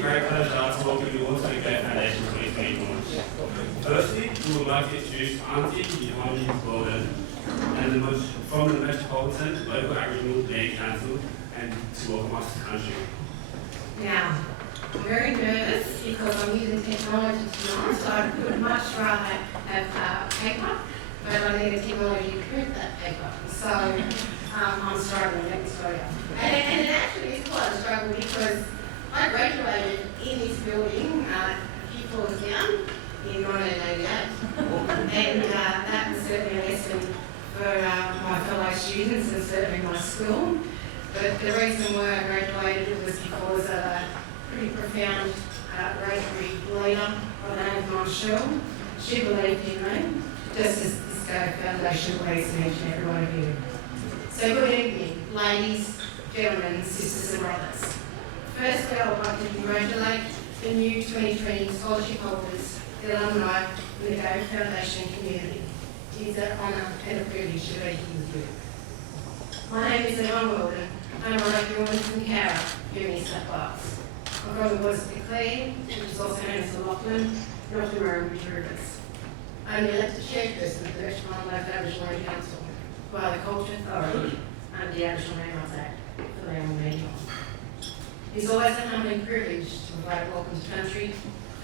a great pleasure to welcome you all to the Gay Foundation 2020 launch. Firstly, we would like to introduce Auntie behind his Gordon and from the Metropolitan Local Aboriginal Land Council and to welcome us to the country. Now, I'm very nervous because I'm using technology tonight, so I would much rather have paper, but I need a technology to print that paper. So I'm struggling, let me tell you. And it actually is quite a struggle because I graduated in this building a few floors down in 1988. And that was certainly a lesson for my fellow students and certainly my school. But the reason why I graduated was because of a pretty profound Rotary leader by the name of Marshall. She believed in me, just as this foundation believes in each and every one of you. So good evening, ladies, gentlemen, sisters and brothers. Firstly, I would like to congratulate the new 2020 scholarship holders, the alumni in the Gay Foundation community. It is an honour and a privilege to be here with you. My name is Emma Weldon, and I'm a woman from Cara, giving me that class. I'm from the West of Clare, which is also known as the Lachlan, North American Rivers. I'm the elected chairperson of the Metropolitan Local Aboriginal Land Council by the Culture Authority under the Aboriginal Land Rights Act for the Land Meeting. It's always a humbling privilege to provide a welcome to country.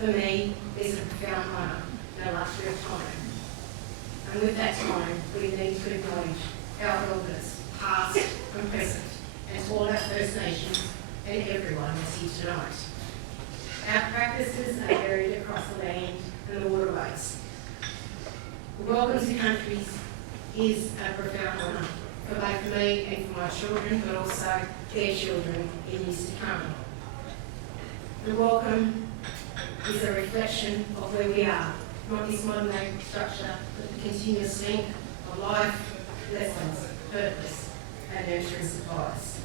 For me, it's a profound honour and a luxury of time. And with that time, we need to acknowledge our elders, past and present, and to all our First Nations and everyone that's here tonight. Our practices are varied across the land and the waterways. The welcome to countries is a profound honour for both me and for my children, but also their children in years to come. The welcome is a reflection of where we are, not this modern day structure, but the continuous link of life, lessons, purpose, and nurturing supplies.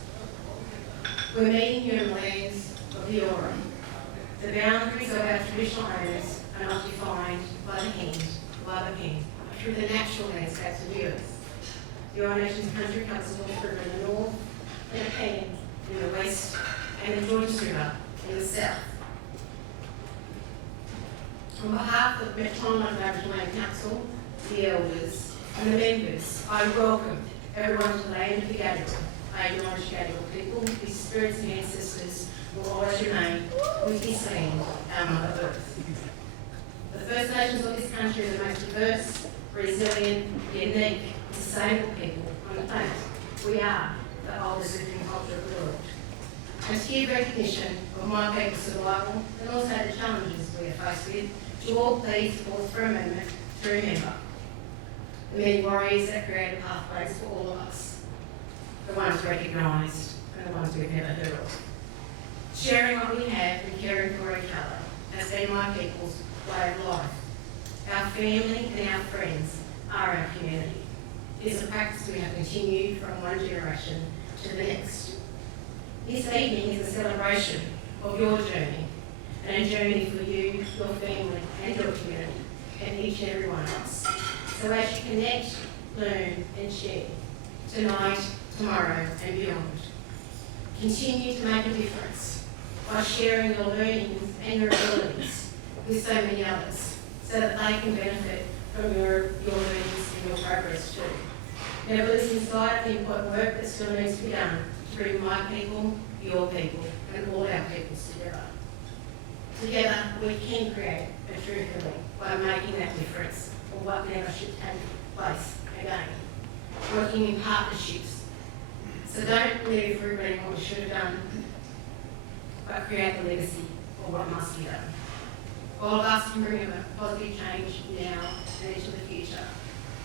We're meeting here in lands of the Eora. The boundaries of our traditional owners are not defined by the hand, by the pen, through the natural landscapes of the earth. The Eora Nation's country covers the North River in the north, and the Pan in the west, and the Georges River in the south. On behalf of the Metropolitan Aboriginal Land Council, the elders, and the members, I welcome everyone to the land of the Gadigal. I acknowledge Gadigal people, whose spirits and ancestors will always remain with this land, our Mother Earth. The First Nations of this country are the most diverse, resilient, unique, and sustainable people on the planet. We are the oldest living culture of the world. And to give recognition of my people's survival and also the challenges we are faced with, to all please pause for a moment to remember the many warriors that created pathways for all of us, the ones recognised and the ones we've never heard of. Sharing what we have and caring for each other has been my people's way of life. Our family and our friends are our community. It is a practice we have continued from one generation to the next. This evening is a celebration of your journey, and a journey for you, your family, and your community, and each and every one of us. So as you connect, learn, and share, tonight, tomorrow, and beyond, continue to make a difference by sharing your learnings and your abilities with so many others, so that they can benefit from your learnings and your progress too. Never lose sight of the important work that still needs to be done to bring my people, your people, and all our peoples together. Together, we can create a true healing by making that difference, or what never should take place again. Working in partnerships. So don't live regretting what we should have done, but create the legacy of what must be done. All of us can bring a positive change now and into the future.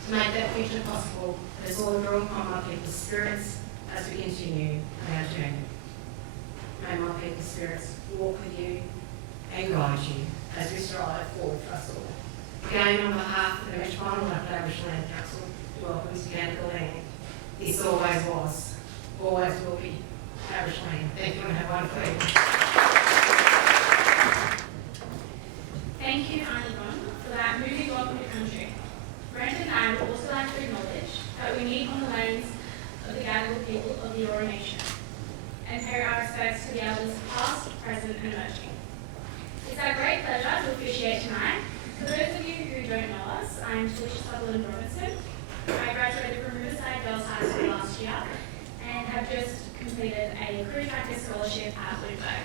To make that future possible, let's all draw upon my people's spirits as we continue on our journey. May my people's spirits walk with you and guide you as we strive forward for us all. Again, on behalf of the Metropolitan Local Aboriginal Land Council, welcome to Gadigal land. This always was, always will be Aboriginal land. Thank you and have a wonderful evening. Thank you, Auntie Ron, for that moving welcome to country. Brent and I would also like to acknowledge that we meet on the lands of the Gadigal people of the Eora Nation and pay our respects to the elders past, present, and emerging. It's our great pleasure to officiate tonight. For those of you who don't know us, I'm TALEISHA. I graduated from Riverside Girls High School last year and have just completed a career practice scholarship at ALUMNI.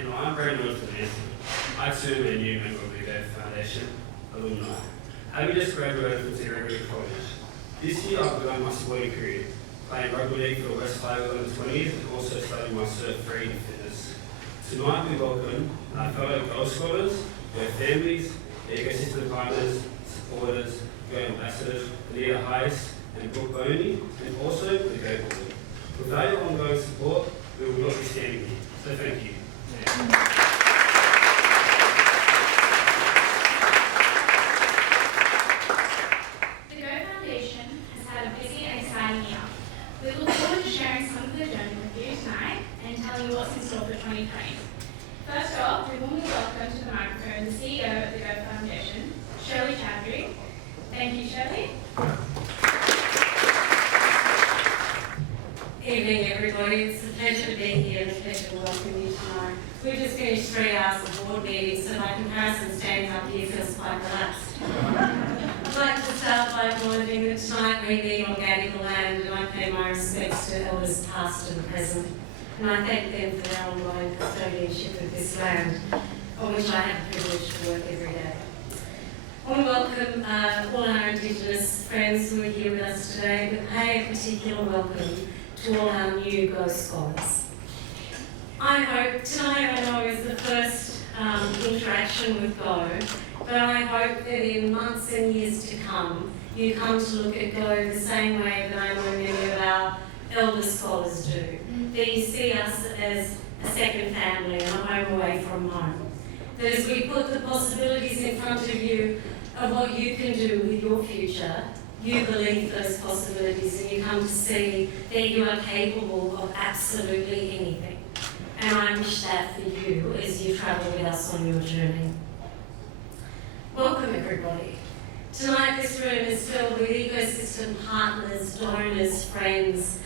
And I'm very good for this. I too am a new member of the Go Foundation alumni. Having just graduated from Secondary College, this year I've begun my sporting career, playing rugby league for the West Flagler under 20s and also studying my Cert 3 in fitness. Tonight we welcome our fellow goal scorers, their families, their ecosystem partners, supporters, Go ambassadors, Anita Heiss and Brooke Boney, and also the Go Board. Without your ongoing support, we will not be standing here. So thank you. The Go Foundation has had a busy and exciting year. We look forward to sharing some of the journey with you tonight and telling you what's in store for 2020. First off, we warmly welcome to the microphone the CEO of the Go Foundation, CHOWDHARY. Thank you, Shirley. Evening, everybody. It's a pleasure to be here and a pleasure to welcome you tonight. We've just finished 3 hours of board meetings, so by comparison, standing up here feels quite relaxed. I'd like to start by acknowledging that tonight we meet on Gadigal land, and I pay my respects to elders past and present. And I thank them for their ongoing custodianship of this land, on which I have the privilege to work every day. I want to welcome all our Indigenous friends who are here with us today, but pay a particular welcome to all our new Go scholars. I hope tonight, I know, is the first interaction with Go, but I hope that in months and years to come, you come to look at Go the same way that I know many of our elder scholars do. That you see us as a second family and a home away from home. That as we put the possibilities in front of you of what you can do with your future, you believe those possibilities and you come to see that you are capable of absolutely anything. And I wish that for you as you travel with us on your journey. Welcome, everybody. Tonight this room is filled with ecosystem partners, donors, friends,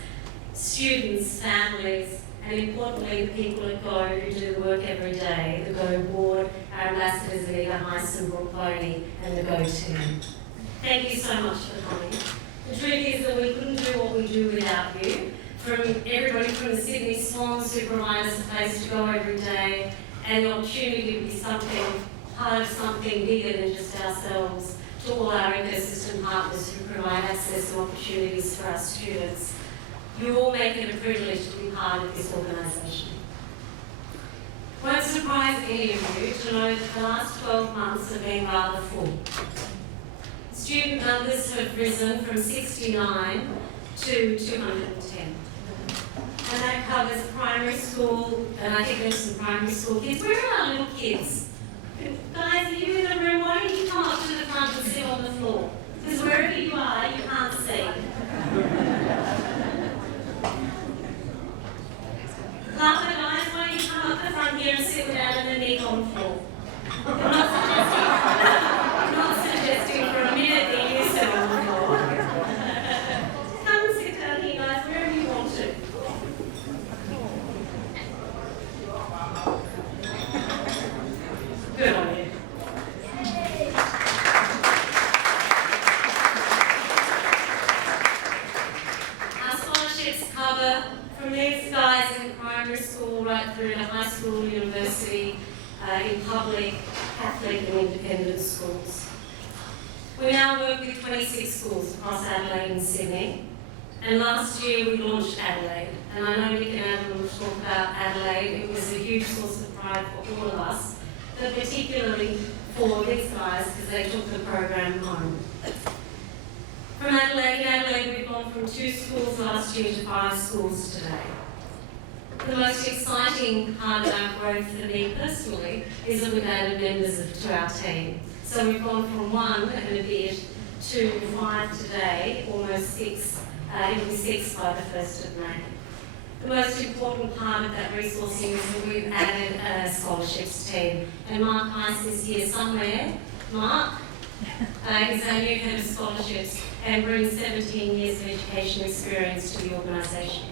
students, families, and importantly the people at Go who do the work every day, the Go Board, our ambassadors Anita Heiss and Brooke Boney, and the Go team. Thank you so much for coming. The truth is that we couldn't do what we do without you. From everybody from the Sydney Swans who provide us a place to go every day, and the opportunity to be part of something bigger than just ourselves, to all our ecosystem partners who provide access and opportunities for our students. You all make it a privilege to be part of this organisation. It won't surprise any of you to know that the last 12 months have been rather full. Student numbers have risen from 69 to 210. And that covers primary school, and I think there's some primary school kids. Where are our little kids? Guys, are you in the room? Why don't you come up to the front and sit on the floor? Because wherever you are, you can't see. Lava guys, why don't you come up the front here and sit down and then knee on the floor? I'm not suggesting for a minute that you sit on the floor. Come and sit down here, guys, wherever you want to. Good on you. Our scholarships cover from these guys in primary school right through to high school, university, in public, Catholic and independent schools. We now work with 26 schools across Adelaide and Sydney. And last year we launched Adelaide. And I know Nick and Adam will talk about Adelaide. It was a huge source of pride for all of us, but particularly for these guys because they took the program home. From Adelaide, we've gone from 2 schools last year to 5 schools today. The most exciting part of our growth for me personally is that we've added members to our team. So we've gone from 1 and a bit to 5 today, almost 6. It'll be 6 by the 1st of May. The most important part of that resourcing is that we've added a scholarships team. And Mark Heiss is here somewhere. Mark is our new head of scholarships. and bring 17 years of education experience to the organisation.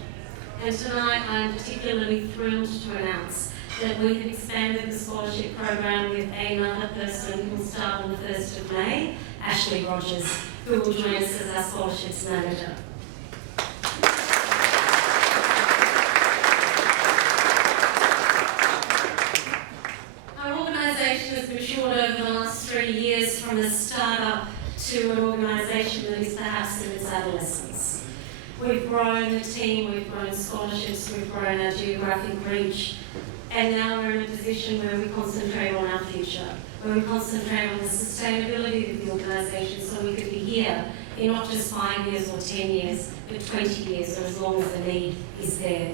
And tonight I'm particularly thrilled to announce that we have expanded the scholarship program with another person who will start on the 1st of May, Ashley Rogers, who will join us as our scholarships manager. Our organisation has matured over the last 3 years from a start-up to an organisation that is perhaps in its adolescence. We've grown the team, we've grown scholarships, we've grown our geographic reach, and now we're in a position where we concentrate on our future, where we concentrate on the sustainability of the organisation so we could be here in not just 5 years or 10 years, but 20 years, or as long as the need is there.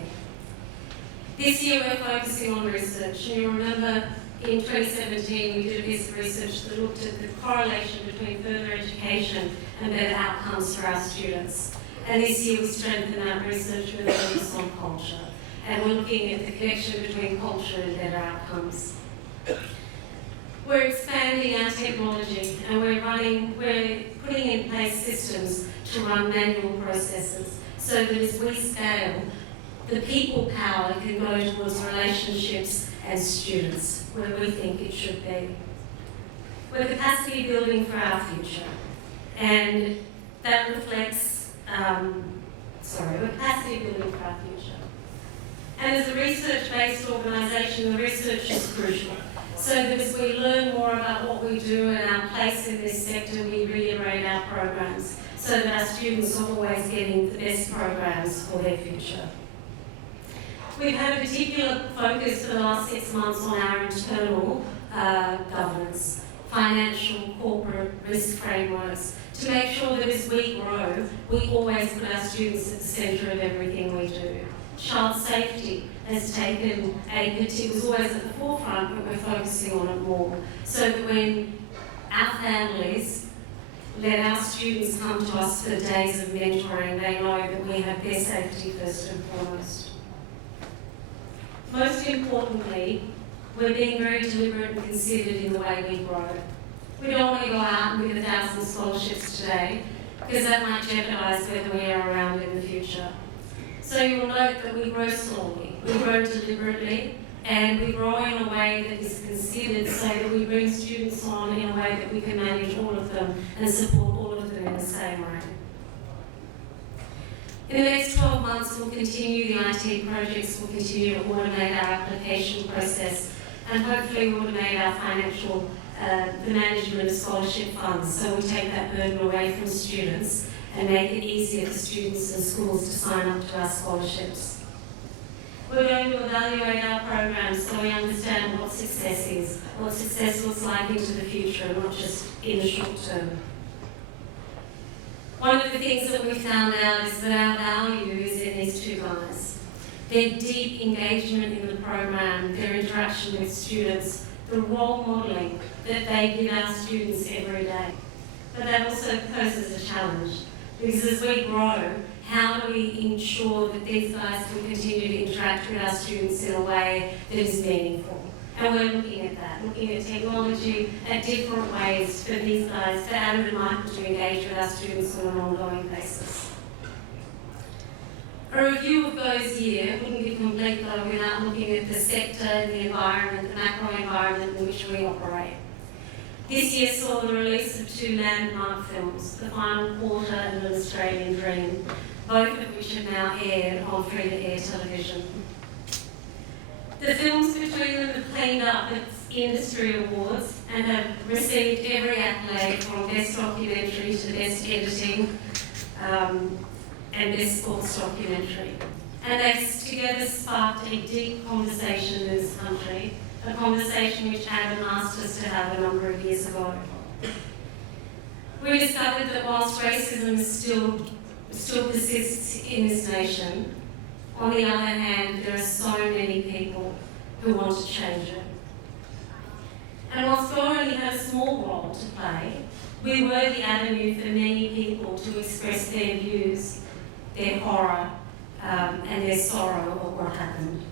This year we're focusing on research, and you remember in 2017 we did a piece of research that looked at the correlation between further education and better outcomes for our students. And this year we strengthen that research with a focus on culture. And we're looking at the connection between culture and better outcomes. We're expanding our technology and we're putting in place systems to run manual processes so that as we scale, the people power can go towards relationships and students where we think it should be. We're capacity building for our future, and that reflects, we're capacity building for our future. And as a research-based organisation, the research is crucial, so that as we learn more about what we do and our place in this sector, we reiterate our programs, so that our students are always getting the best programs for their future. We've had a particular focus for the last 6 months on our internal governance, financial, corporate, risk frameworks, to make sure that as we grow, we always put our students at the centre of everything we do. Child safety has taken it was always at the forefront, but we're focusing on it more, so that when our families let our students come to us for days of mentoring, they know that we have their safety first and foremost. Most importantly, we're being very deliberate and considered in the way we grow. We don't want to go out with 1,000 scholarships today, because that might jeopardise whether we are around in the future. So you will note that we grow slowly, we grow deliberately, and we grow in a way that is considered so that we bring students on in a way that we can manage all of them and support all of them in the same way. In the next 12 months, we'll continue the IT projects, we'll continue to automate our application process, and hopefully automate our financial, the management of scholarship funds, so we take that burden away from students and make it easier for students and schools to sign up to our scholarships. We're going to evaluate our programs so we understand what success is, what success looks like into the future, not just in the short term. One of the things that we found out is that our value is in these two guys. Their deep engagement in the program, their interaction with students, the role modelling that they give our students every day. But that also poses a challenge, because as we grow, how do we ensure that these guys can continue to interact with our students in a way that is meaningful? And we're looking at that, looking at technology, at different ways for these guys, for Adam and Michael to engage with our students on an ongoing basis. A review of Go's year wouldn't be complete though without looking at the sector, the environment, the macro environment in which we operate. This year saw the release of 2 landmark films, The Final Quarter and An Australian Dream, both of which have now aired on free-to-air television. The films between them have cleaned up its industry awards and have received every accolade from Best Documentary to Best Editing and Best Sports Documentary. And they've together sparked a deep conversation in this country, a conversation which Adam asked us to have a number of years ago. We discovered that whilst racism still persists in this nation, on the other hand, there are so many people who want to change it. And whilst we only had a small role to play, we were the avenue for many people to express their views, their horror, and their sorrow at what happened.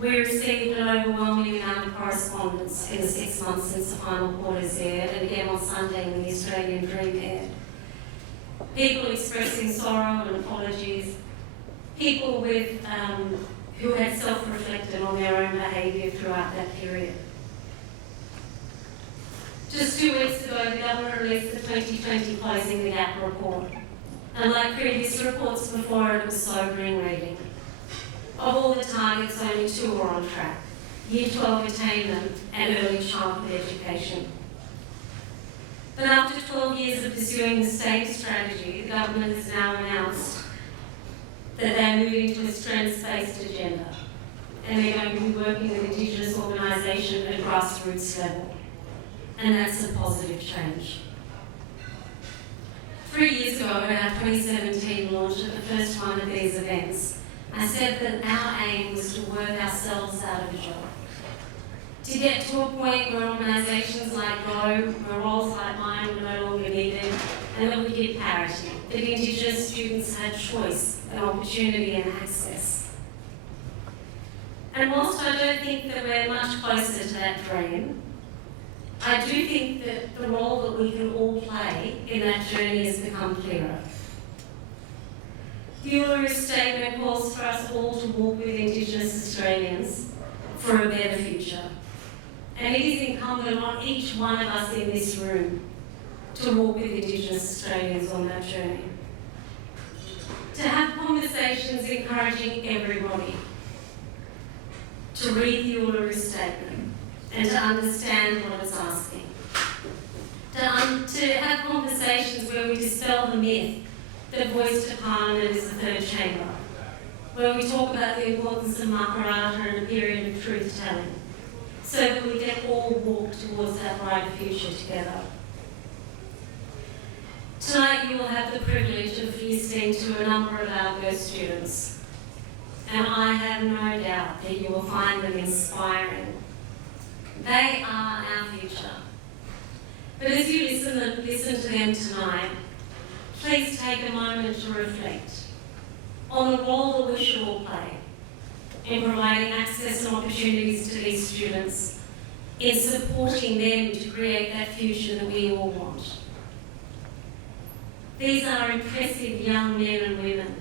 We received an overwhelming amount of correspondence in the 6 months since The Final Quarter's aired, and again on Sunday when The Australian Dream aired. people expressing sorrow and apologies, people with, who had self-reflected on their own behaviour throughout that period. Just 2 weeks ago, the Government released the 2020 Closing the Gap report. And like previous reports before it, was sobering reading. Of all the targets, only 2 were on track: Year 12 attainment and early childhood education. But after 12 years of pursuing the same strategy, the Government has now announced that they're moving to a strengths-based agenda, and they're going to be working with Indigenous organisations at grassroots level. And that's a positive change. 3 years ago, at our 2017 launch at the first one of these events, I said that our aim was to work ourselves out of a job. To get to a point where organisations like Go, where roles like mine were no longer needed, and that we get parity, that Indigenous students had choice and opportunity and access. And whilst I don't think that we're much closer to that dream, I do think that the role that we can all play in that journey has become clearer. The Uluru Statement calls for us all to walk with Indigenous Australians for a better future. And it is incumbent on each one of us in this room to walk with Indigenous Australians on that journey. To have conversations encouraging everybody to read the Uluru Statement and to understand what it's asking. To have conversations where we dispel the myth that voice to Parliament is the third chamber, where we talk about the importance of Makarata and a period of truth-telling, so that we can all walk towards that brighter future together. Tonight you will have the privilege of listening to a number of our girl students, and I have no doubt that you will find them inspiring. They are our future. But as you listen to them tonight, please take a moment to reflect on the role that we should all play in providing access and opportunities to these students, in supporting them to create that future that we all want. These are impressive young men and women,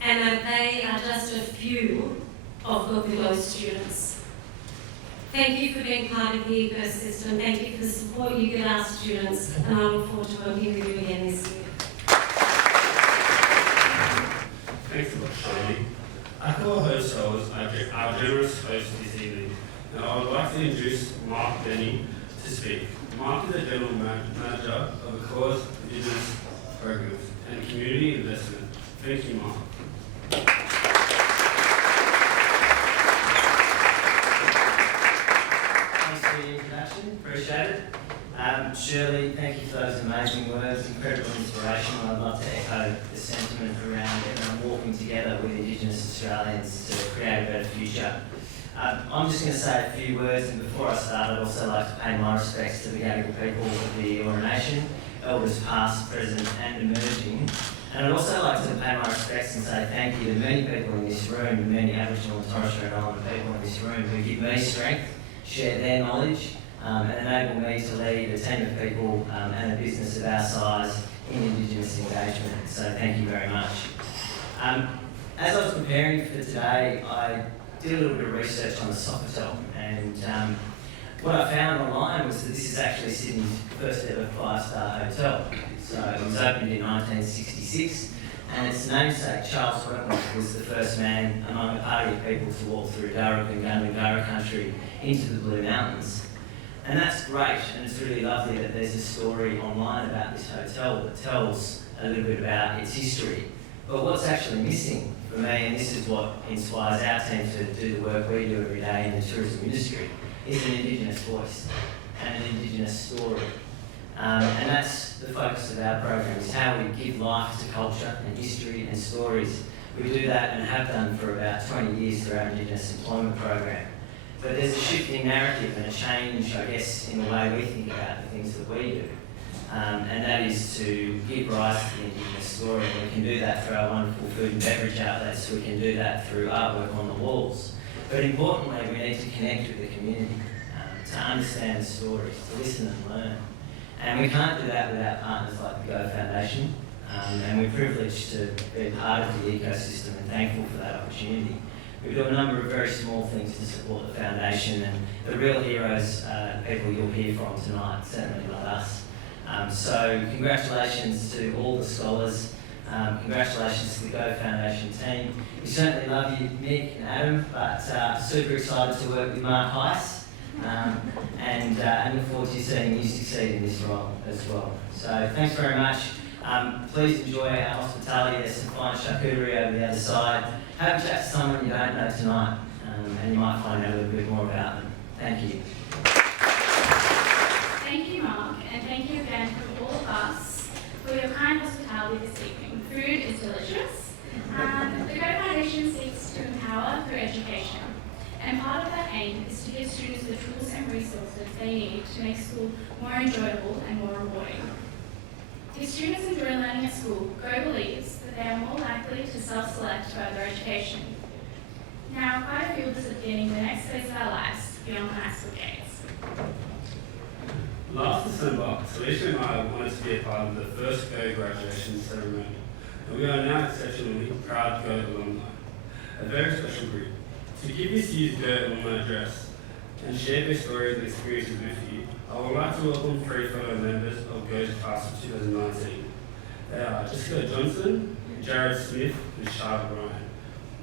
and that they are just a few of those students. Thank you for being part of the ecosystem. Thank you for the support you give our students, and I look forward to working with you again this year. Thanks a lot, Shirley. Our co-host our generous host this evening, and I would like to introduce Mark Denny to speak. Mark is the General Manager of the Cause Indigenous Programs and Community Investment. Thank you, Mark. Appreciate it. Shirley, thank you for those amazing words, incredible inspiration. I'd love to echo the sentiment around everyone walking together with Indigenous Australians to create a better future. I'm just going to say a few words, and before I start, I'd also like to pay my respects to the Gadigal people of the Eora Nation, elders past, present and emerging. And I'd also like to pay my respects and say thank you to many people in this room, the many Aboriginal and Torres Strait Islander people in this room who give me strength, share their knowledge, and enable me to lead a team of people and a business of our size in Indigenous engagement. So thank you very much. As I was preparing for today, I did a little bit of research on the Sofitel, and what I found online was that this is actually Sydney's first ever 5-star hotel. So it was opened in 1966, and its namesake, Charles Wentworth, was the first man among a party of people to walk through Darug and Gundungurra country into the Blue Mountains. And that's great, and it's really lovely that there's a story online about this hotel that tells a little bit about its history. But what's actually missing for me, and this is what inspires our team to do the work we do every day in the tourism industry, is an Indigenous voice and an Indigenous story. And that's the focus of our program, is how we give life to culture and history and stories. We do that and have done for about 20 years through our Indigenous employment program. But there's a shifting narrative and a change, I guess, in the way we think about the things that we do. And that is to give rise to the Indigenous story. And we can do that through our wonderful food and beverage outlets. We can do that through artwork on the walls. But importantly, we need to connect with the community, to understand the stories, to listen and learn. And we can't do that without partners like the Go Foundation, and we're privileged to be part of the ecosystem and thankful for that opportunity. We do a number of very small things to support the foundation, and the real heroes are people you'll hear from tonight, certainly not us. So congratulations to all the scholars, congratulations to the Go Foundation team. We certainly love you, Mick and Adam, but super excited to work with Mark Heiss, and look forward to seeing you succeed in this role as well. So thanks very much. Please enjoy our hospitality. There's some fine charcuterie over the other side. Have a chat to someone you don't know tonight, and you might find out a little bit more about them. Thank you. Thank you, Mark, and thank you again from all of us for your kind hospitality this evening. Food is delicious. The Go Foundation seeks to empower through education, and part of that aim is to give students the tools and resources they need to make school more enjoyable and more rewarding. If students enjoy learning at school, Go believes that they are more likely to self-select further education. Now, quite a few of us are beginning the next phase of our lives beyond the high school gates. Last December, TALEISHA and I wanted to be a part of the first Go graduation ceremony, and we are now exceptionally proud Go alumni, a very special group. To give this year's Go alumni address and share their stories and experiences with you, I would like to welcome 3 fellow members of Go's class of 2019. They are Jessica Johnson, Jared Smith, and Charlotte Ryan.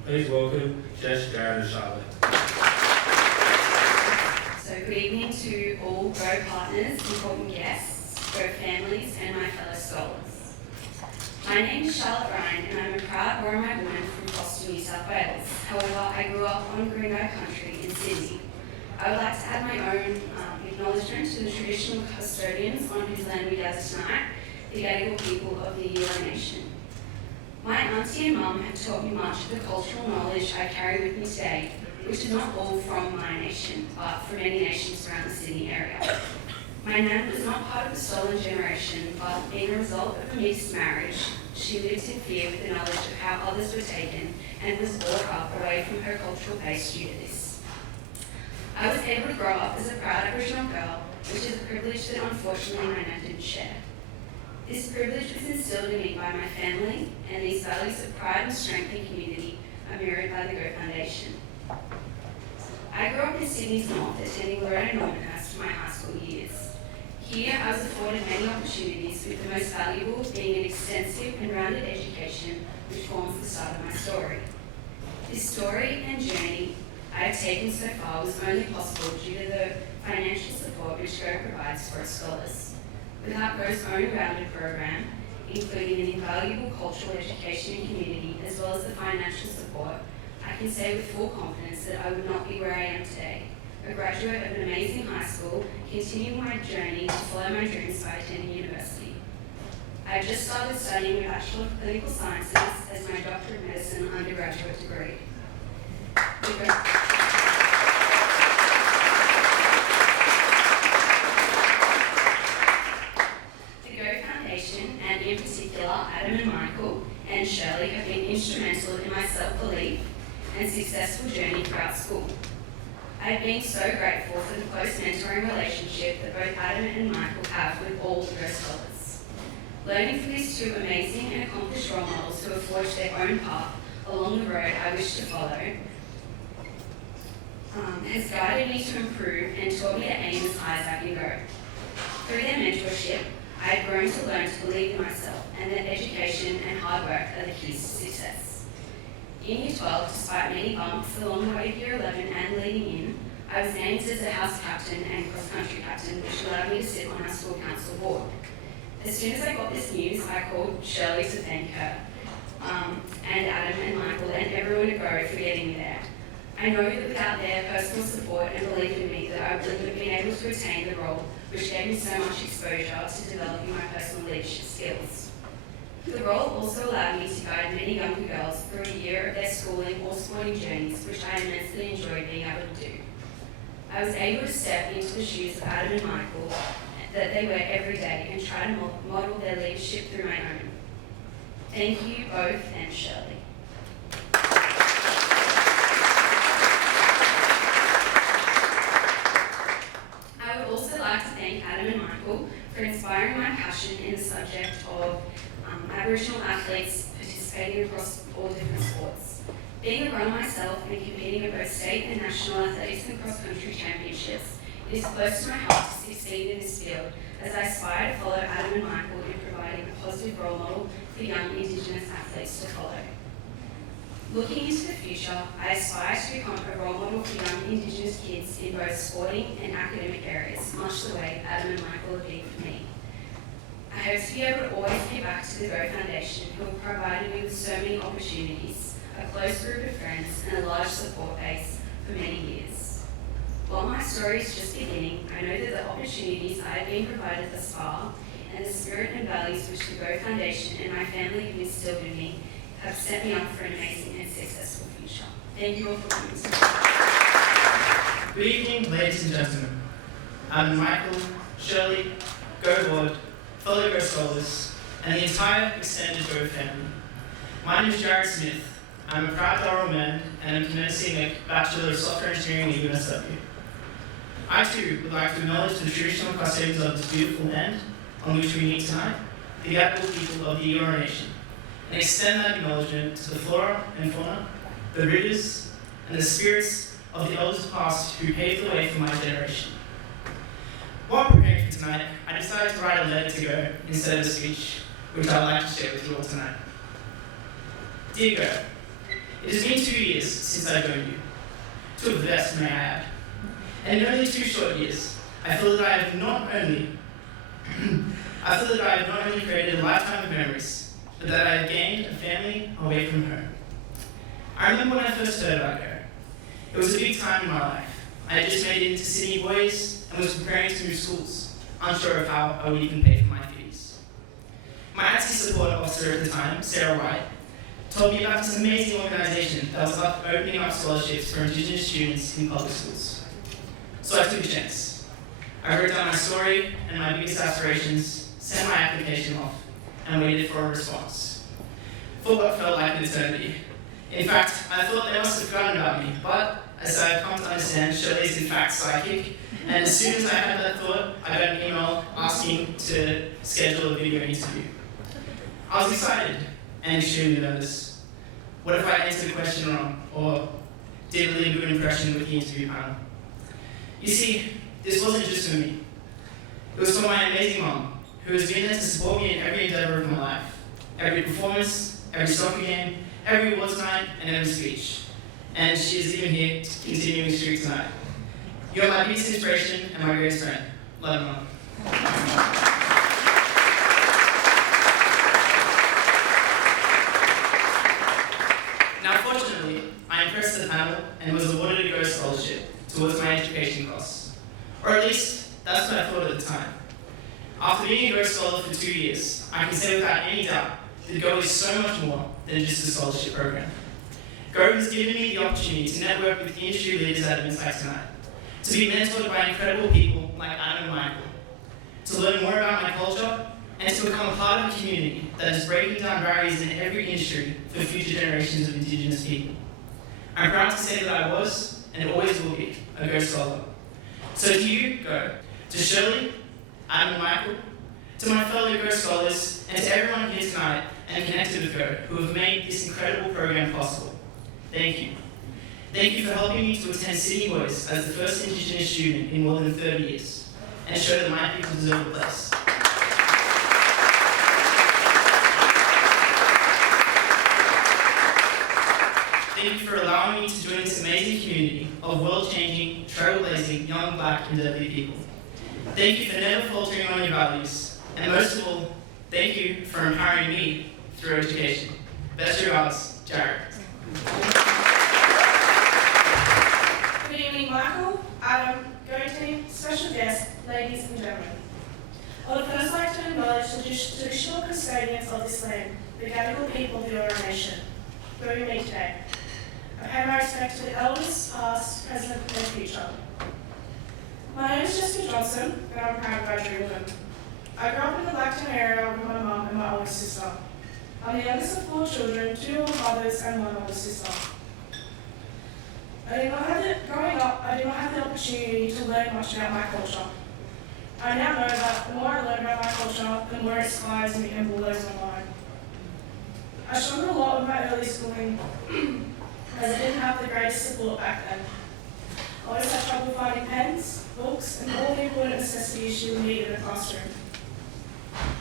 Please welcome Jess, Jared, and Charlotte. So good evening to all Go partners, important guests, Go families, and my fellow scholars. My name is Charlotte Ryan, and I'm a proud Worimi woman from Foster, New South Wales. However, I grew up on Gringo country in Sydney. I would like to add my own acknowledgement to the traditional custodians on whose land we gather tonight, the Gadigal people of the Eora Nation. My auntie and mum have taught me much of the cultural knowledge I carry with me today, which is not all from my nation, but from many nations around the Sydney area. My nan was not part of the stolen generation, but being a result of a mixed marriage, she lived in fear with the knowledge of how others were taken and was brought up away from her cultural base due to this. I was able to grow up as a proud Aboriginal girl, which is a privilege that unfortunately my nan didn't share. This privilege was instilled in me by my family, and these values of pride and strength in community are mirrored by the Go Foundation. I grew up in Sydney's north, attending Loretta Normanhurst for my high school years. Here, I was afforded many opportunities, with the most valuable being an extensive and rounded education, which forms the start of my story. This story and journey I have taken so far was only possible due to the financial support which Go provides for its scholars. Without Go's own rounded program, including an invaluable cultural education and community, as well as the financial support, I can say with full confidence that I would not be where I am today, a graduate of an amazing high school, continuing my journey to follow my dreams by attending university. I have just started studying a Bachelor of Clinical Sciences as my Doctor of Medicine undergraduate degree. And in particular, Adam and Michael and Shirley have been instrumental in my self-belief and successful journey throughout school. I have been so grateful for the close mentoring relationship that both Adam and Michael have with all of their scholars. Learning from these 2 amazing and accomplished role models who have forged their own path along the road I wish to follow has guided me to improve and taught me to aim as high as I can go. Through their mentorship, I have grown to learn to believe in myself, and that education and hard work are the keys to success. In Year 12, despite many bumps along the way to Year 11 and leading in, I was named as the house captain and cross-country captain, which allowed me to sit on our school council board. As soon as I got this news, I called Shirley to thank her, and Adam and Michael and everyone at Go for getting me there. I know that without their personal support and belief in me, that I wouldn't have been able to attain the role, which gave me so much exposure to developing my personal leadership skills. The role also allowed me to guide many younger girls through a year of their schooling or sporting journeys, which I immensely enjoyed being able to do. I was able to step into the shoes of Adam and Michael that they wear every day and try to model their leadership through my own. Thank you both, and Shirley. I would also like to thank Adam and Michael for inspiring my passion in the subject of Aboriginal athletes participating across all different sports. Being a runner myself and competing at both state and national athletics and cross-country championships, it is close to my heart to succeed in this field as I aspire to follow Adam and Michael in providing a positive role model for young Indigenous athletes to follow. Looking into the future, I aspire to become a role model for young Indigenous kids in both sporting and academic areas, much the way Adam and Michael have been for me. I hope to be able to always give back to the Go Foundation, who have provided me with so many opportunities, a close group of friends, and a large support base for many years. While my story is just beginning, I know that the opportunities I have been provided thus far and the spirit and values which the Go Foundation and my family have instilled in me have set me up for an amazing and successful future. Thank you all for coming today. Good evening, ladies and gentlemen. I'm Michael, Shirley, Go Board, fellow Go Scholars, and the entire extended Go family. My name is Jared Smith. I'm a proud Darrell man and I'm commencing a Bachelor of Software Engineering at UNSW. I too would like to acknowledge the traditional custodians of this beautiful land on which we meet tonight, the Gadigal people of the Eora Nation, and extend that acknowledgement to the flora and fauna, the rivers, and the spirits of the elders past who paved the way for my generation. While preparing for tonight, I decided to write a letter to Go instead of a speech, which I'd like to share with you all tonight. Dear Go, it has been 2 years since I joined you. 2 of the best, may I add. And in only 2 short years, I feel that I have not only created a lifetime of memories, but that I have gained a family away from home. I remember when I first heard about Go. It was a big time in my life. I had just made it into Sydney Boys and was preparing to move schools, unsure of how I would even pay for my fees. My ATSI support officer at the time, Sarah White, told me about this amazing organisation that was opening up scholarships for Indigenous students in public schools. So I took a chance. I wrote down my story and my biggest aspirations, sent my application off, and waited for a response. For what felt like an eternity. In fact, I thought they must have forgotten about me, but as I've come to understand, Shirley is in fact psychic, and as soon as I had that thought, I got an email asking to schedule a video interview. I was excited and extremely nervous. What if I answered the question wrong, or did a really good impression with the interview panel? You see, this wasn't just for me. It was for my amazing mom, who has been there to support me in every endeavour of my life. Every performance, every soccer game, every awards night, and every speech. And she is even here continuing streak tonight. You are my biggest inspiration and my greatest friend. Love you, Mom. Now, fortunately, I impressed the panel and was awarded a Go Scholarship towards my education costs. Or at least, that's what I thought at the time. After being a Go Scholar for 2 years, I can say without any doubt that Go is so much more than just a scholarship program. Go has given me the opportunity to network with the industry leaders at events like tonight, to be mentored by incredible people like Adam and Michael, to learn more about my culture, and to become a part of a community that is breaking down barriers in every industry for future generations of Indigenous people. I'm proud to say that I was, and always will be, a Go Scholar. So to you, Go. To Shirley, Adam and Michael, to my fellow Go Scholars, and to everyone here tonight and connected with Go, who have made this incredible program possible. Thank you. Thank you for helping me to attend Sydney Boys as the first Indigenous student in more than 30 years, and show that my people deserve a place. Thank you for allowing me to join this amazing community of world-changing, trailblazing, young, black, and deadly people. Thank you for never faltering on your values, and most of all, thank you for empowering me through education. Best regards, Jared. Good evening, Michael, Adam, Go team, special guests, ladies and gentlemen. I would first like to acknowledge the traditional custodians of this land, the Gadigal people of the Eora Nation, where we meet today. I pay my respect to the elders, past, present, and future. My name is Jessica Johnson, and I'm a proud graduate woman. I grew up in the Blacktown area with my mum and my older sister. I'm the youngest of 4 children, 2 older brothers and 1 older sister. Growing up, I did not have the opportunity to learn much about my culture. I now know that the more I learn about my culture, the more it inspires me and bulldoes my mind. I struggled a lot with my early schooling as I didn't have the greatest support back then. I always had trouble finding pens, books, and all the important necessities you would need in a classroom.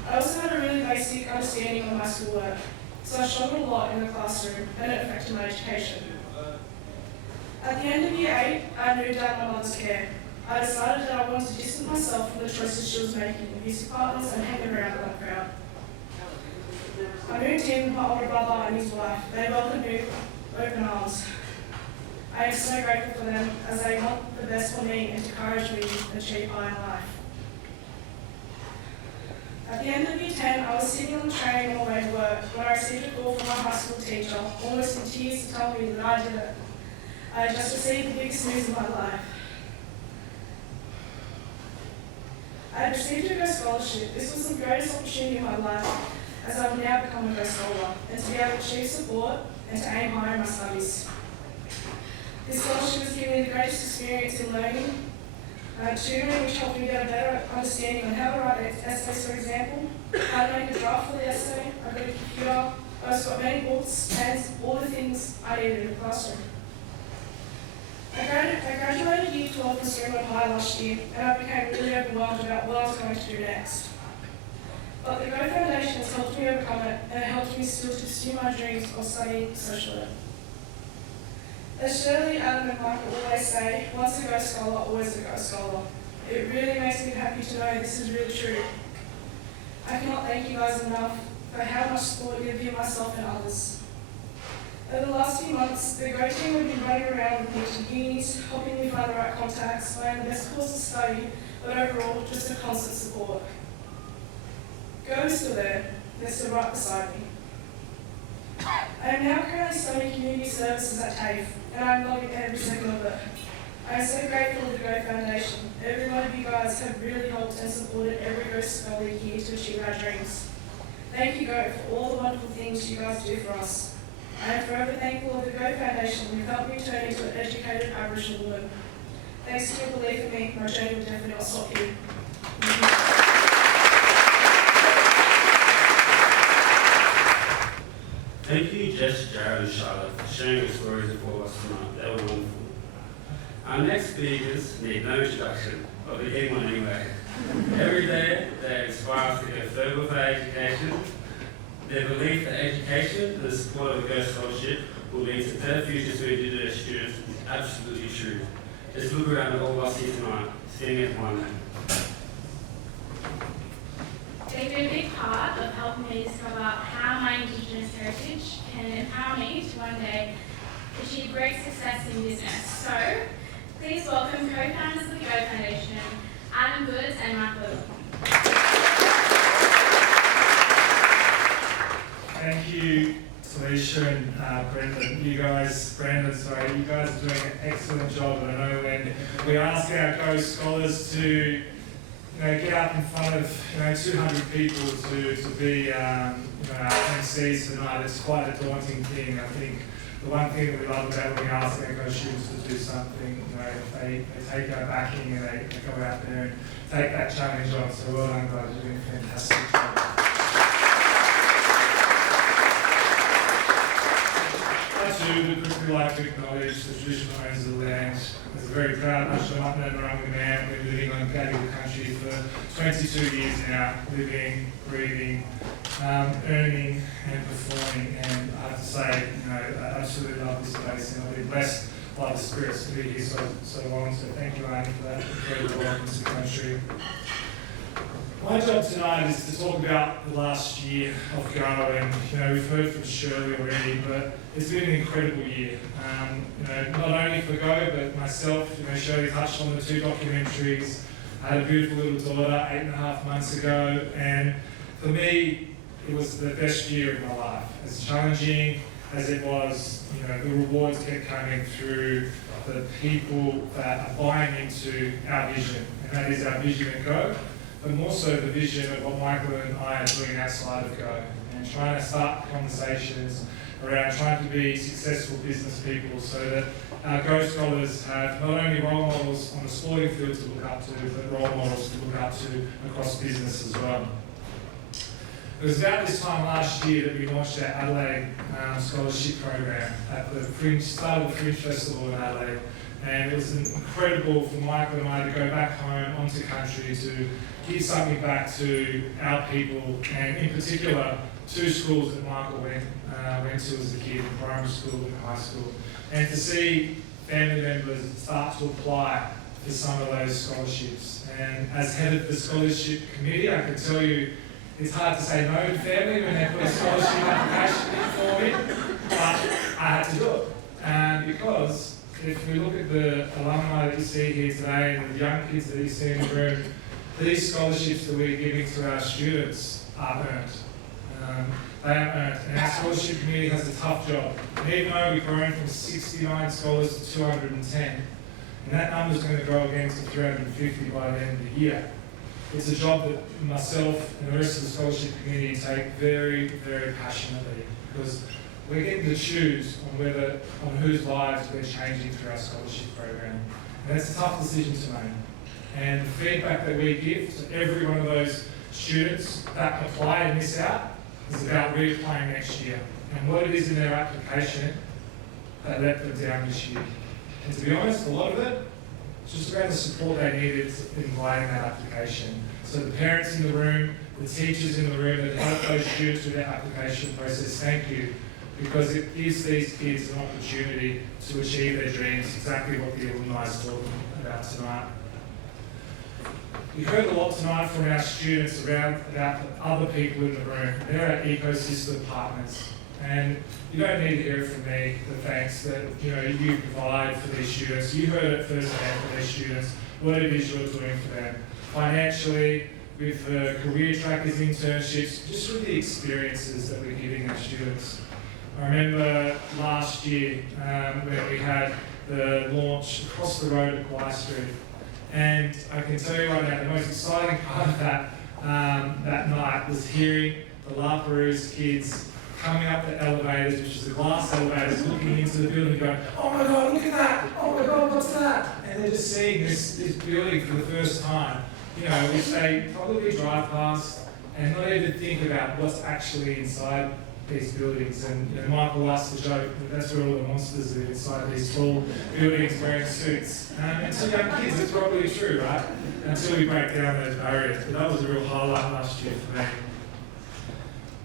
I also had a really basic understanding of my schoolwork, so I struggled a lot in the classroom and it affected my education. At the end of year 8, I moved out of my mother's care. I decided that I wanted to distance myself from the choices she was making, music partners and hanging around with that crowd. I moved in with my older brother and his wife. They welcomed me with open arms. I am so grateful for them as they want the best for me and encourage me to achieve high in life. At the end of year 10, I was sitting on the train on my way to work when I received a call from my high school teacher, almost in tears, to tell me that I did it. I had just received the biggest news of my life. I had received a Go Scholarship. This was the greatest opportunity of my life, as I would now become a Go Scholar, and to be able to achieve support and to aim higher in my studies. This scholarship has given me the greatest experience in learning, tutoring, which helped me get a better understanding on how to write essays, for example, how to make a draft for the essay. I got a computer, I also got many books, pens, all the things I needed in the classroom. I graduated year 12 from Streamwood High last year, and I became really overwhelmed about what I was going to do next. But the Go Foundation has helped me overcome it, and it helped me still to pursue my dreams of studying social work. As Shirley, Adam and Michael always say, once a Go Scholar, always a Go Scholar. It really makes me happy to know this is really true. I cannot thank you guys enough for how much support you have given myself and others. Over the last few months, the Go team have been running around with me to unis, helping me find the right contacts, find the best course to study, but overall, just a constant support. Go is still there. They're still right beside me. I am now currently studying community services at TAFE, and I am loving every second of it. I am so grateful to the Go Foundation. Every one of you guys have really helped and supported every Go Scholar here to achieve our dreams. Thank you, Go, for all the wonderful things you guys do for us. I am forever thankful of the Go Foundation who helped me turn into an educated Aboriginal woman. Thanks to your belief in me, my journey will definitely not stop here. Thank you, Jess, Jared and Charlotte, for sharing your stories for us tonight. They were wonderful. Our next speakers need no introduction, but we need one anyway. Every day, they inspire us to go further with our education. Their belief that education and the support of the Go Scholarship will lead to better futures for Indigenous students is absolutely true. Just look around at all of us here tonight, seeing it one day. They've been a big part of helping me discover how my Indigenous heritage can empower me to one day achieve great success in business. So, please welcome co-founders of the Go Foundation, Adam Goods and Michael. Thank you, TALEISHA and Brandon. You guys are doing an excellent job. And I know when we ask our Go Scholars to get up in front of 200 people to be our MCs tonight, it's quite a daunting thing. I think the one thing that we love about when we ask our Go students to do something, they take our backing and they go out there and take that challenge on. So well done, guys, you're doing a fantastic job. We'd quickly like to acknowledge the traditional owners of the land. As a very proud National Maranga man, we've been living on Gadigal country for 22 years now, living, breathing, earning and performing. And I have to say, I absolutely love this place and I've been blessed by the spirits to be here so long. So thank you, Arnie, for that incredible welcome to the country. My job tonight is to talk about the last year of Go, and we've heard from Shirley already, but it's been an incredible year. Not only for Go, but myself. Shirley touched on the 2 documentaries. I had a beautiful little daughter 8.5 months ago, and for me, it was the best year of my life. As challenging as it was, the rewards kept coming through the people that are buying into our vision, and that is our vision at Go. But more so the vision of what Michael and I are doing outside of Go, and trying to start conversations around trying to be successful business people so that our Go Scholars have not only role models on the sporting field to look up to, but role models to look up to across business as well. It was about this time last year that we launched our Adelaide scholarship program at the start of the Fringe Festival in Adelaide. And it was incredible for Michael and I to go back home onto country to give something back to our people, and in particular, 2 schools that Michael went to as a kid, primary school and high school, and to see family members start to apply for some of those scholarships. And as head of the scholarship committee, I can tell you it's hard to say no to family when they put a scholarship application in for me, but I had to do it. Because if we look at the alumni that you see here today and the young kids that you see in the room, these scholarships that we're giving to our students are earned. They are earned. And our scholarship committee has a tough job. And even though we've grown from 69 scholars to 210, and that number's going to grow again to 350 by the end of the year, it's a job that myself and the rest of the scholarship committee take very, very passionately, because we're getting to choose on whose lives we're changing through our scholarship program. And that's a tough decision to make. And the feedback that we give to every one of those students that apply and miss out is about reapplying next year, and what it is in their application that let them down this year. And to be honest, a lot of it is just around the support they needed in writing that application. So the parents in the room, the teachers in the room that help those students with their application process, thank you, because it gives these kids an opportunity to achieve their dreams, exactly what the alumni is talking about tonight. We heard a lot tonight from our students about the other people in the room. They're our ecosystem partners. And you don't need to hear from me the thanks that you provide for these students. You heard it firsthand from these students, what it is you're doing for them. Financially, with the career trackers internships, just with the experiences that we're giving our students. I remember last year when we had the launch across the road at Guy Street. And I can tell you right now, the most exciting part of that night was hearing the La Perouse kids coming up the elevators, which is the glass elevators, looking into the building going, oh my God, look at that! Oh my God, what's that? And they're just seeing this building for the first time, which they probably drive past and not even think about what's actually inside these buildings. And Michael asked the joke that that's where all the monsters are, inside these tall buildings wearing suits. And to young kids, it's probably true, right? Until we break down those barriers. But that was a real highlight last year for me.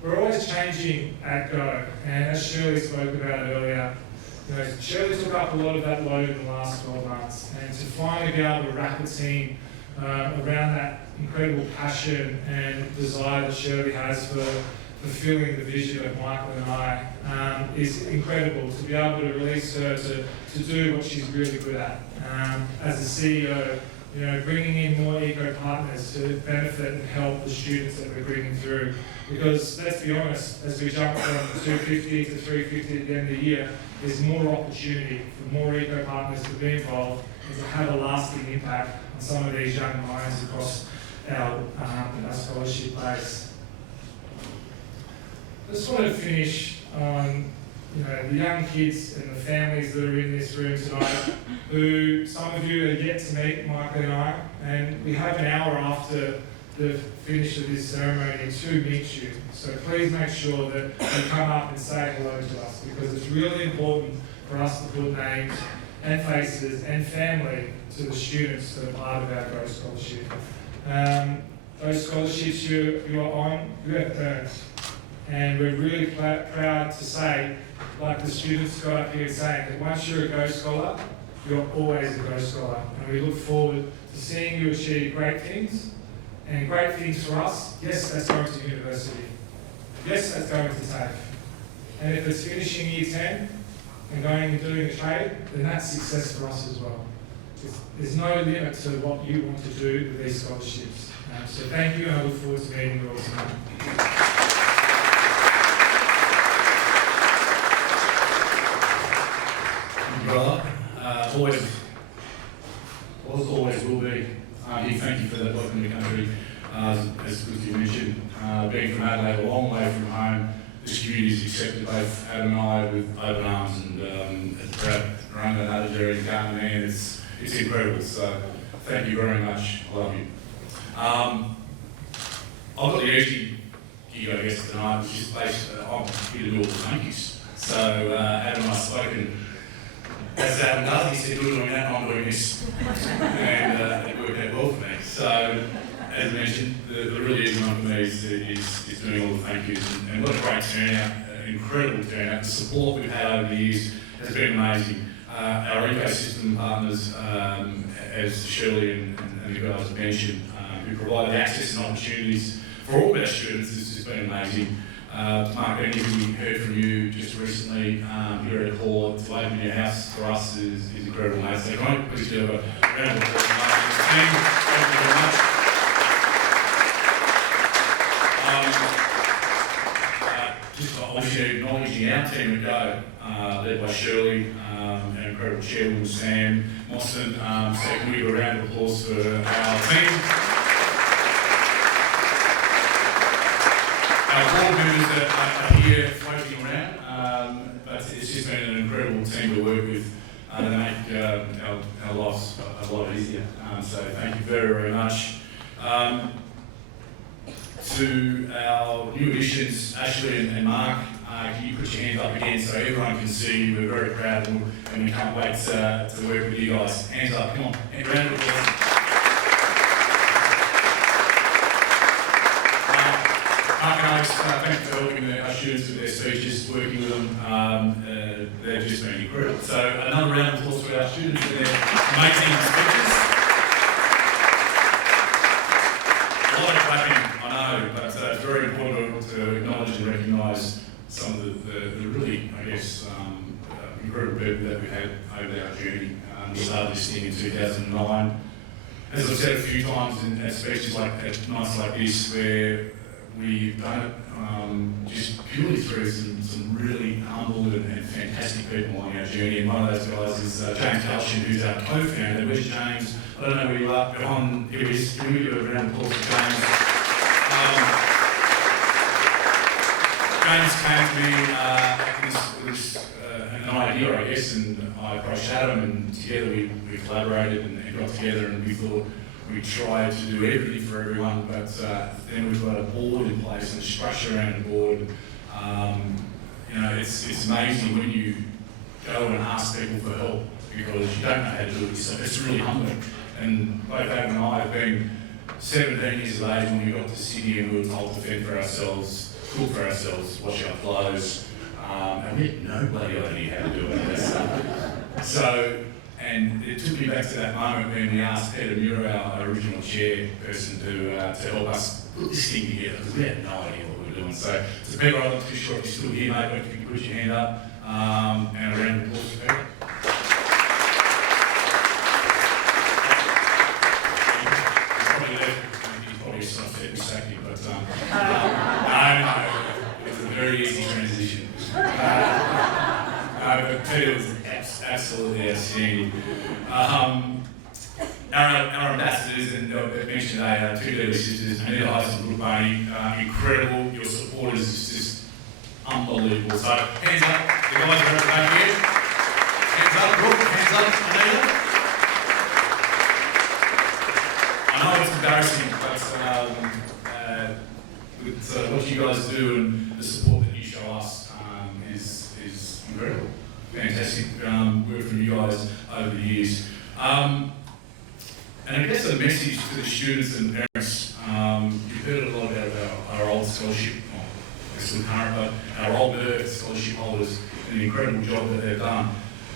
We're always changing at Go, and as Shirley spoke about earlier, Shirley took up a lot of that load in the last 12 months, and to finally be able to wrap a team around that incredible passion and desire that Shirley has for fulfilling the vision of Michael and I is incredible. To be able to release her to do what she's really good at. As a CEO, bringing in more eco partners to benefit and help the students that we're bringing through. Because let's be honest, as we jump from 250 to 350 at the end of the year, there's more opportunity for more eco partners to be involved and to have a lasting impact on some of these young minds across our scholarship base. I just want to finish on the young kids and the families that are in this room tonight, who some of you are yet to meet Michael and I, and we have an hour after the finish of this ceremony to meet you. So please make sure that you come up and say hello to us, because it's really important for us to put names and faces and family to the students that are part of our Go Scholarship. Those scholarships you're on, you have earned. And we're really proud to say, like the students got up here saying, that once you're a Go Scholar, you're always a Go Scholar. And we look forward to seeing you achieve great things. And great things for us, yes, that's going to university. Yes, that's going to TAFE. And if it's finishing year 10 and going and doing a trade, then that's success for us as well. There's no limit to what you want to do with these scholarships. So thank you, and I look forward to meeting you all tonight. Brother, always will be. Thank you for that welcome to the country. As Christy mentioned, being from Adelaide, a long way from home, this community has accepted both Adam and I with open arms, and it's proud to run that CHOWDHARY in Carlton, and it's incredible. So thank you very much. I love you. I've got the easy you got to guess tonight, was just basically, I'm here to do all the thank yous. So Adam and I spoken, as Adam does, he said, you're doing that, I'm doing this. And it worked out well for me. So, as I mentioned, the really easy one for me is doing all the thank yous. And what a great turnout, incredible turnout. The support we've had over the years has been amazing. Our ecosystem partners, as Shirley and the guys have mentioned, who provide the access and opportunities for all of our students, has been amazing. Mark Benny, who we heard from you just recently here at Hall, to open your house for us is incredible, mate. So can I please give a round of applause, Mark and the team. Thank you very much. Just obviously acknowledging our team at Go, led by Shirley, our incredible chairwoman Sam, MOSTYN. So can we give a round of applause for our team? Our board members that are here floating around, but it's just been an incredible team to work with to make our lives a lot easier. So thank you very, very much. To our new additions, Ashley and Mark, can you put your hands up again so everyone can see you? We're very proud and we can't wait to work with you guys. Hands up, come on. Round of applause. Mark and Alex, thank you for helping our students with their speeches, working with them. They've just been incredible. So another round of applause for our students for their amazing speeches. A lot of clapping, I know, but it's very important to acknowledge and recognise some of the really, I guess, incredible people that we've had over our journey. We started this thing in 2009. As I've said a few times in speeches like at nights like this, where we've done it just purely through some really humble and fantastic people on our journey. And one of those guys is James Halshin, who's our co-founder. Where's James? I don't know where you are. Behind, here he is. Can we give a round of applause for James? James came to me with an idea, I guess, and I approached Adam, and together we collaborated and got together, and we thought we'd try to do everything for everyone, but then we've got a board in place and a structure around the board. You know, it's amazing when you go and ask people for help because you don't know how to do it yourself. It's really humbling. And both Adam and I have been 17 years of age when we got to Sydney and we were told to fend for ourselves, cook for ourselves, wash our clothes, and we had no bloody idea how to do it. So, and it took me back to that moment when we asked Peter Muir, our original chairperson, to help us put this thing together because we had no idea what we were doing. So Peter, I'm not too sure if you're still here, mate, but if you can put your hand up and a round of applause for Peter. He's probably sunset and sacking, but no, it's a very easy transition. But Peter was absolutely outstanding. Our ambassadors, and I mentioned today, two deadly sisters, Anita Heiss and Brooke Barney, incredible. Your support is just unbelievable. So hands up, the guys are over back here. Hands up, Brooke, hands up, Anita. I know it's embarrassing, but what you guys do and the support that you show us is incredible. Fantastic work from you guys over the years. And I guess the message to the students and parents, you've heard a lot about our old scholarship, well, I guess the current, but our old scholarship holders and the incredible job that they've done.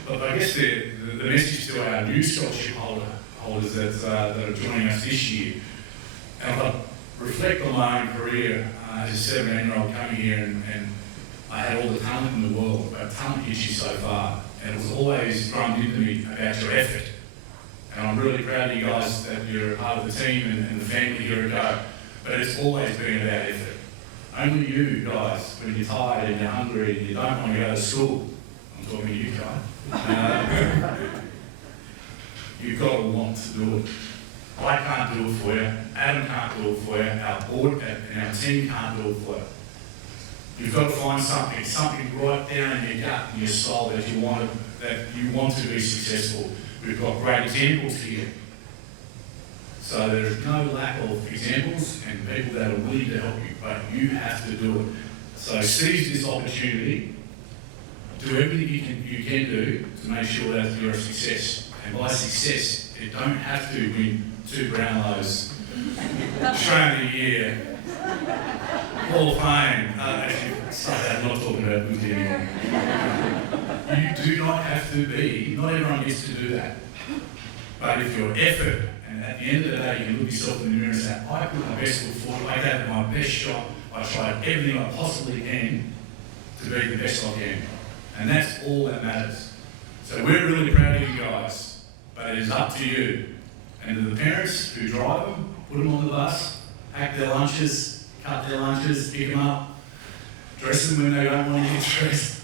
But I guess the message to our new scholarship holders that are joining us this year, and if I reflect on my own career as a 17-year-old coming here and I had all the talent in the world, but talent gets you so far, and it was always drummed into me about your effort. And I'm really proud of you guys that you're a part of the team and the family here at Go, but it's always been about effort. Only you guys, when you're tired and you're hungry and you don't want to go to school, I'm talking to you guys, you've got to want to do it. I can't do it for you, Adam can't do it for you, our board and our team can't do it for you. You've got to find something right down in your gut and your soul that you want to be successful. We've got great examples here. So there is no lack of examples and people that are willing to help you. but you have to do it. So seize this opportunity, do everything you can do to make sure that you're a success. And by success, you don't have to win 2 Brownlows, Australian of the Year, Hall of Fame. Actually, I'm not talking about Lucy anymore. You do not have to be, not everyone gets to do that. But if your effort, and at the end of the day, you can look yourself in the mirror and say, I put my best foot forward, I gave it my best shot, I tried everything I possibly can to be the best I can. And that's all that matters. So we're really proud of you guys, but it is up to you. And to the parents who drive them, put them on the bus, pack their lunches, cut their lunches, pick them up, dress them when they don't want to get dressed.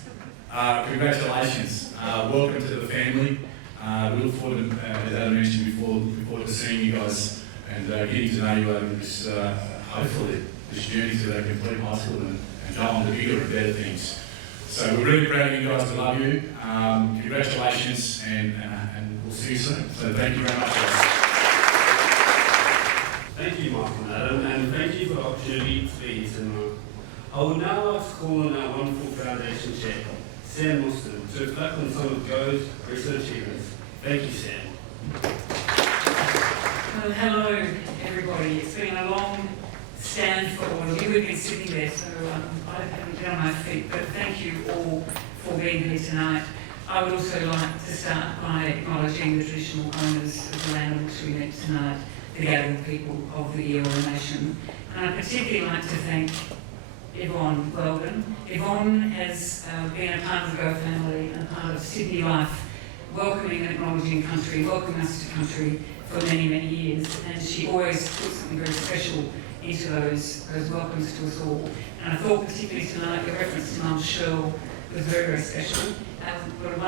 Congratulations. Welcome to the family. We look forward to, as Adam mentioned before, looking forward to seeing you guys and getting to know you over this, hopefully, this journey to that complete high school and go on to bigger and better things. So we're really proud of you guys. We love you. Congratulations, and we'll see you soon. So thank you very much, guys. Thank you, Michael and Adam, and thank you for the opportunity to be here tonight. I would now like to call on our wonderful Foundation Chair, Sam MOSTYN, to reflect on some of Go's recent achievements. Thank you, Sam. Well, hello, everybody. It's been a long stand for all of you. We've been sitting there, so I haven't been on my feet, but thank you all for being here tonight. I would also like to start by acknowledging the traditional owners of the land on which we meet tonight, the Gadigal people of the Eora Nation. And I'd particularly like to thank Yvonne Weldon. Yvonne has been a part of the Go family and a part of Sydney life, welcoming and acknowledging country, welcoming us to country for many, many years. And she always puts something very special into those welcomes to us all. And I thought particularly tonight, your reference to Mum Shirl was very, very special. What a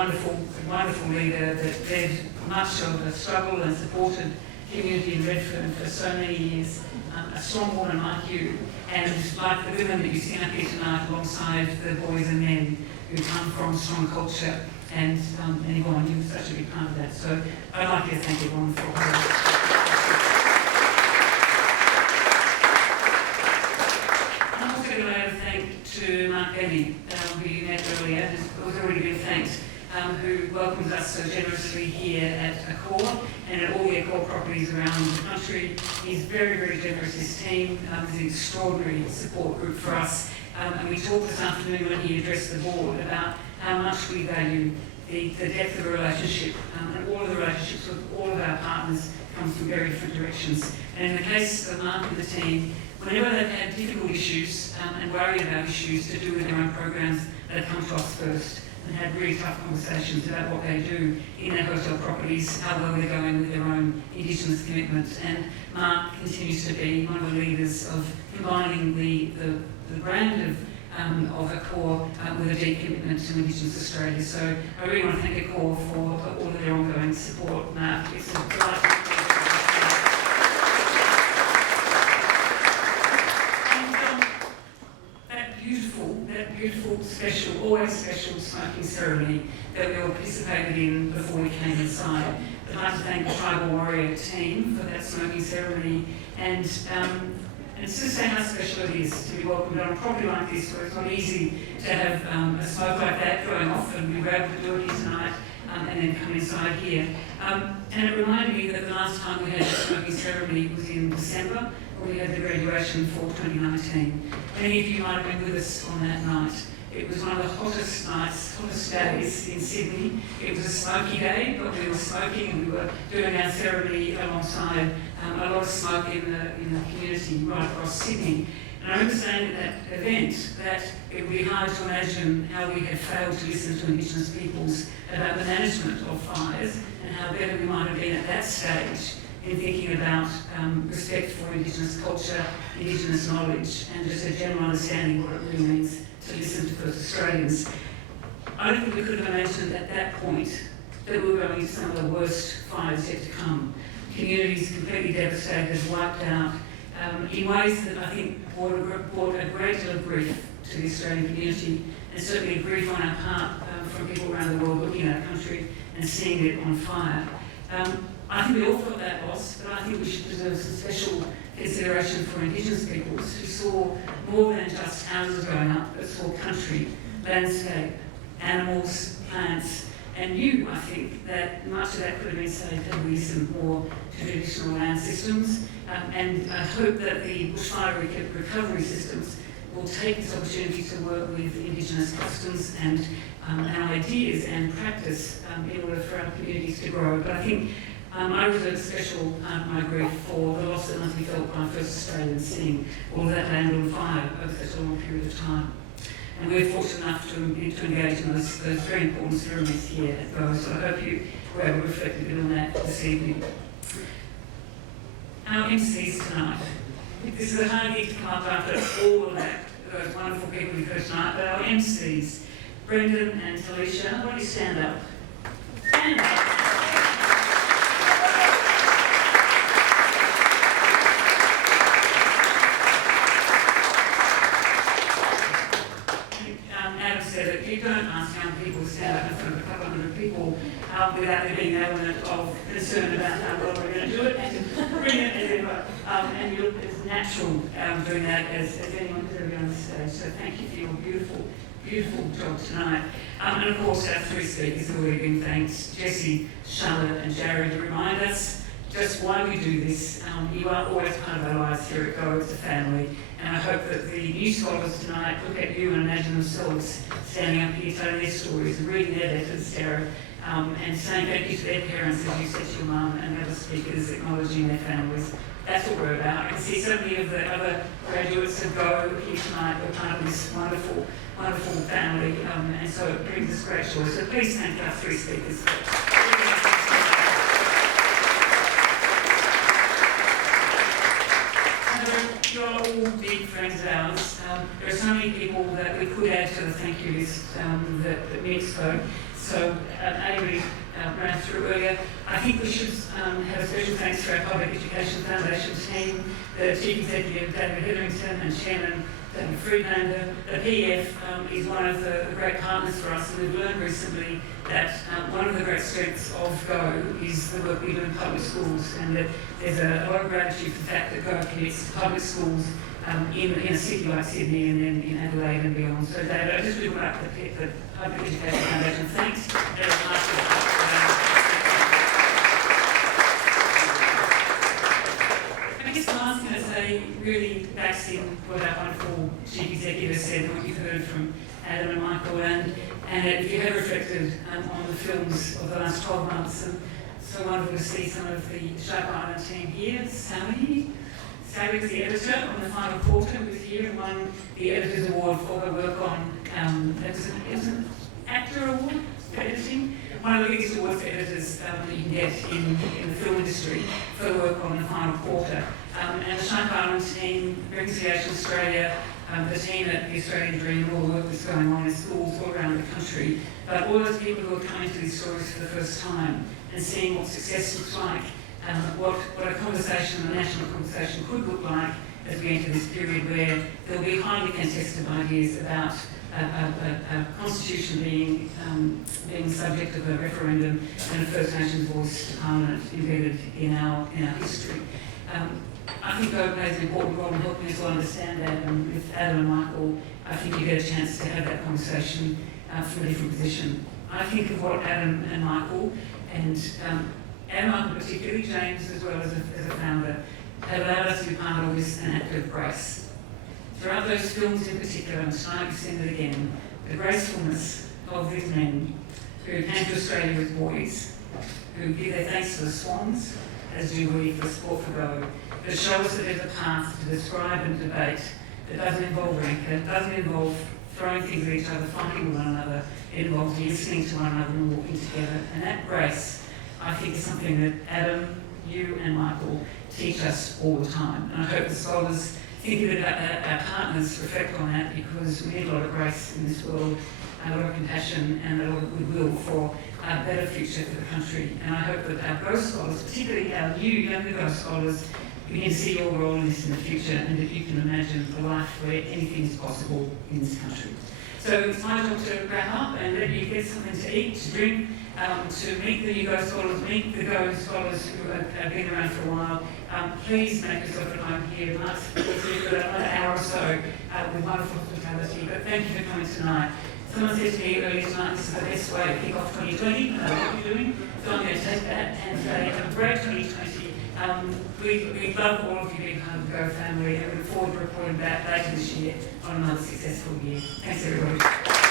wonderful leader that led much of the struggle and supported community in Redfern for so many years. A strong woman like you, and like the women that you've seen up here tonight alongside the boys and men who come from strong culture, and Yvonne, you were such a big part of that. So I'd like to thank Yvonne for her. I'm also going to add a thank to Mark Benny, who you met earlier, and has already been thanked, who welcomes us so generously here at Accor and at all the Accor properties around the country. He's very, very generous. His team is an extraordinary support group for us. And we talked this afternoon when he addressed the board about how much we value the depth of a relationship, and all of the relationships with all of our partners come from very different directions. And in the case of Mark and the team, whenever they've had difficult issues and worried about issues to do with their own programs, they've come to us first and had really tough conversations about what they do in their hotel properties, how well they're going with their own Indigenous commitments. And Mark continues to be one of the leaders of combining the brand of Accor with a deep commitment to Indigenous Australia. So I really want to thank Accor for all of their ongoing support. Mark, it's a delight. That beautiful, special, always special smoking ceremony that we all participated in before we came inside. I'd like to thank the Tribal Warrior team for that smoking ceremony, and it's to say how special it is to be welcomed on a property like this, where it's not easy to have a smoke like that going off, and we were able to do it here tonight and then come inside here. And it reminded me that the last time we had a smoking ceremony was in December, when we had the graduation for 2019. Many of you might have been with us on that night. It was one of the hottest nights, hottest days in Sydney. It was a smoky day, but we were smoking and we were doing our ceremony alongside a lot of smoke in the community right across Sydney. And I remember saying at that event that it would be hard to imagine how we had failed to listen to Indigenous peoples about the management of fires and how better we might have been at that stage in thinking about respect for Indigenous culture, Indigenous knowledge, and just a general understanding of what it really means to listen to First Australians. I don't think we could have imagined at that point that we were going into some of the worst fires yet to come. Communities completely devastated, wiped out, in ways that I think brought a great deal of grief to the Australian community, and certainly grief on our part from people around the world looking at our country and seeing it on fire. I think we all felt that loss, but I think we should preserve some special consideration for Indigenous peoples who saw more than just houses going up, but saw country, landscape, animals, plants, and knew, I think, that much of that could have been saved had we listened more to traditional land systems. And I hope that the bushfire recovery systems will take this opportunity to work with Indigenous customs and ideas and practice in order for our communities to grow. But I think I reserve special part of my grief for the loss that must be felt by first Australians seeing all of that land on fire over such a long period of time. And we're fortunate enough to engage in those very important ceremonies here at Go. So I hope you were able to reflect a bit on that this evening. Our MCs tonight. This is a hard gig to come up after all of that, those wonderful people we've heard tonight, but our MCs, Brendan and TALEISHA, why don't you stand up? Stand up. Adam said that you don't ask young people to stand up in front of a couple hundred people without there being an element of concern about how well we're going to do it, and brilliant as ever. And you look as natural doing that as anyone could ever be on the stage. So thank you for your beautiful, beautiful job tonight. And of course, our three speakers have already been thanked, Jessie, Charlotte and Jared, to remind us just why we do this. You are always part of our lives here at Go as a family. And I hope that the new scholars tonight look at you and imagine themselves standing up here telling their stories and reading their letters, Sarah, and saying thank you to their parents, as you said to your mum, and the other speakers acknowledging their families. That's what we're about. I can see so many of the other graduates of Go here tonight who are part of this wonderful, wonderful family, and so it brings us great joy. So please thank our three speakers. You're all big friends of ours. There are so many people that we could add to the thank you list that Mick spoke. So Avery ran through earlier. I think we should have a special thanks to our Public Education Foundation team, the Chief Executive David Hetherington and Chairman David Friedlander. The PEF is one of the great partners for us, and we've learned recently that one of the great strengths of Go is the work we do in public schools, and that there's a lot of gratitude for the fact that Go connects to public schools in a city like Sydney and then in Adelaide and beyond. So David, I just really want to thank the Public Education Foundation. Thanks very much. I guess the last thing I say really backs in what our wonderful Chief Executive said and what you've heard from Adam and Michael, and if you have reflected on the films of the last 12 months, and so wonderful to see some of the Shark Island team here. Sally was the editor on the final quarter, who was here and won the Editor's Award for her work on, it was an actor award for editing, one of the biggest awards for editors that you can get in the film industry for the work on the final quarter. And the Shark Island team, Reconciliation Australia, the team at the Australian Dream, all the work that's going on in schools all around the country, but all those people who are coming to these stories for the first time and seeing what success looks like, what a conversation, a national conversation could look like as we enter this period where there'll be highly contested ideas about a constitution being subject of a referendum and a First Nations voice to Parliament embedded in our history. I think Go plays an important role in helping us all understand that, and with Adam and Michael, I think you get a chance to have that conversation from a different position. I think of what Adam and Michael, and Michael particularly, James as well as a founder, have allowed us to be part of this an act of grace. Throughout those films in particular, and tonight we've seen it again, the gracefulness of these men who came to Australia with boys, who give their thanks to the swans, as do we for Sport for Go, that show us that there's a path to describe and debate that doesn't involve rancor, doesn't involve throwing things at each other, fighting with one another. It involves listening to one another and walking together. And that grace, I think, is something that Adam, you and Michael teach us all the time. And I hope the scholars think a bit about that, our partners reflect on that, because we need a lot of grace in this world, a lot of compassion and a lot of goodwill for a better future for the country. And I hope that our Go scholars, particularly our new younger Go scholars, begin to see your role in this in the future, and that you can imagine a life where anything is possible in this country. So it's my job to wrap up and let you get something to eat, to drink, to meet the Go scholars, meet the Go scholars who have been around for a while. Please make yourself at home here. We've got another hour or so with wonderful hospitality. But thank you for coming tonight. Someone said to me earlier tonight, this is the best way to kick off 2020. I know what you're doing, so I'm going to take that and say have a great 2020. We love all of you being part of the Go family and we look forward to reporting back later this year on another successful year. Thanks everybody.